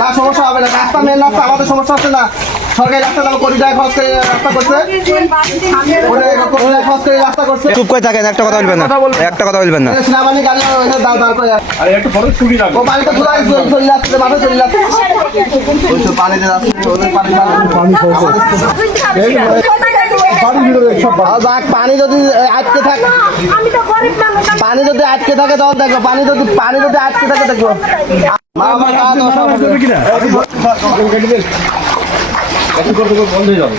না সমস্যা হবে না। রাস্তা মেন রাস্তা আমাদের সমস্যা হচ্ছে না। সরকারি রাস্তা যেমন কোটি টাকা খরচ করে রাস্তা করছে। খরচ করে রাস্তা করছে। চুপ করে থাকেন একটা কথা বলবেন না। একটা কথা বলবেন না। সেনাবাহিনী গাড়ি দাঁড় দাঁড় করে আরে একটু ফটো ছুটি রাখো। ও পানিতে ঘুরে চলে যাচ্ছে মাঠে চলে যাচ্ছে ওই তো পানিতে যাচ্ছে ওদের পানি পানি। যদি আটকে থাকে। আমি তো গরিব মানুষ আমি পানি যদি আটকে থাকে তখন দেখো পানি যদি পানি যদি আটকে থাকে দেখো। মা আমার কাজ অসম্ভব। একটু করতে করতে বন্ধ হয়ে যাবে।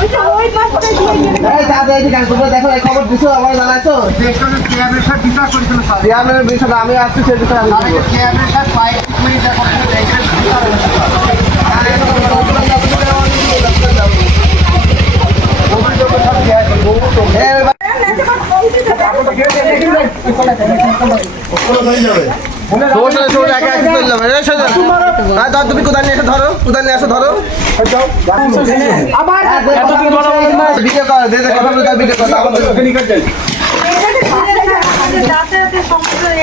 ওই তো ওই পাশে তুমি কোদাল নিয়ে এসে ধরো কোদাল নিয়ে এসে ধরো ভিডিও কর ভিডিও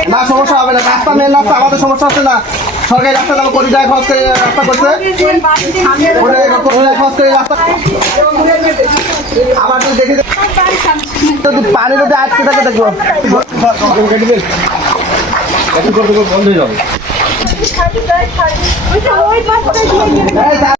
না সমস্যা হবে না রাস্তা মেন রাস্তা আমাদের সমস্যা হচ্ছে না সরকারি রাস্তা যেমন কোটি টাকা খরচ করে রাস্তা করছে তুই দেখে। যদি পানি যদি আটকে থাকে দেখব বন্ধ হয়ে যাবে?